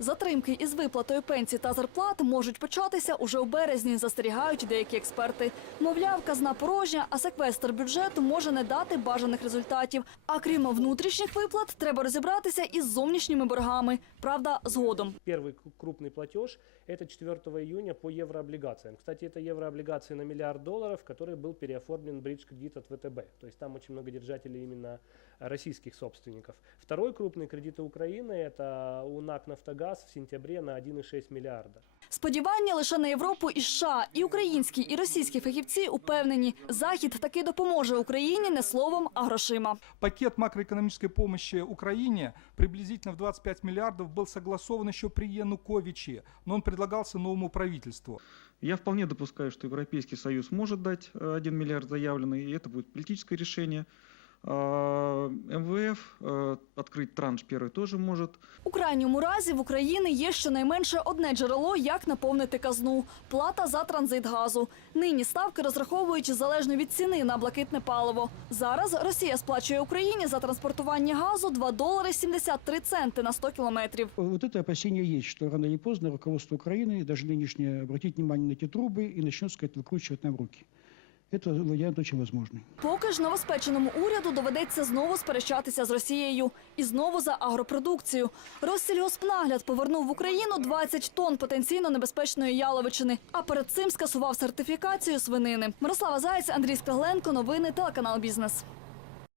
Затримки із виплатою пенсій та зарплат можуть початися уже у березні, застерігають деякі експерти. Мовляв, казна порожня, а секвестр бюджету може не дати бажаних результатів. А крім внутрішніх виплат, треба розібратися із зовнішніми боргами. Правда, згодом. Первый к- крупный платеж – это 4 июня по еврооблигациям. Кстати, это еврооблигации на миллиард долларов, который был переоформлен бридж кредит от ВТБ. То есть там очень много держателей именно российских собственников. Второй крупный кредит у Украины – это у НАК «Нафтогаз» в сентябре на 1,6 миллиарда. Сподівання лише на Європу і США. І українські, і російські фахівці упевнені, захід таки допоможе Україні не словом, а грошима. Пакет макроэкономической помощи Украине приблизительно в 25 миллиардов был согласован еще при Януковиче, но он предлагался новому правительству. Я вполне допускаю, что Европейский Союз может дать э, 1 миллиард заявленный, и это будет политическое решение. А, МВФ э, открыть транш первый тоже может. У крайньому разі в Україні є щонайменше одне джерело, як наповнити казну – плата за транзит газу. Нині ставки розраховують залежно від ціни на блакитне паливо. Зараз Росія сплачує Україні за транспортування газу 2 долари 73 центи на 100 кілометрів. Вот это опасение есть, что рано или поздно руководство Украины, и даже нынешнее, обратит внимание на эти трубы и начнет, сказать, выкручивать нам руки. Это вариант очень возможный. Поки ж новоспеченому уряду доведеться знову сперечатися з Росією. І знову за агропродукцію. Россельгоспнагляд повернув в Україну 20 тонн потенційно небезпечної яловичини, а перед цим скасував сертифікацію свинини. Мирослава Заєць, Андрій Скагленко, новини, телеканал «Бізнес».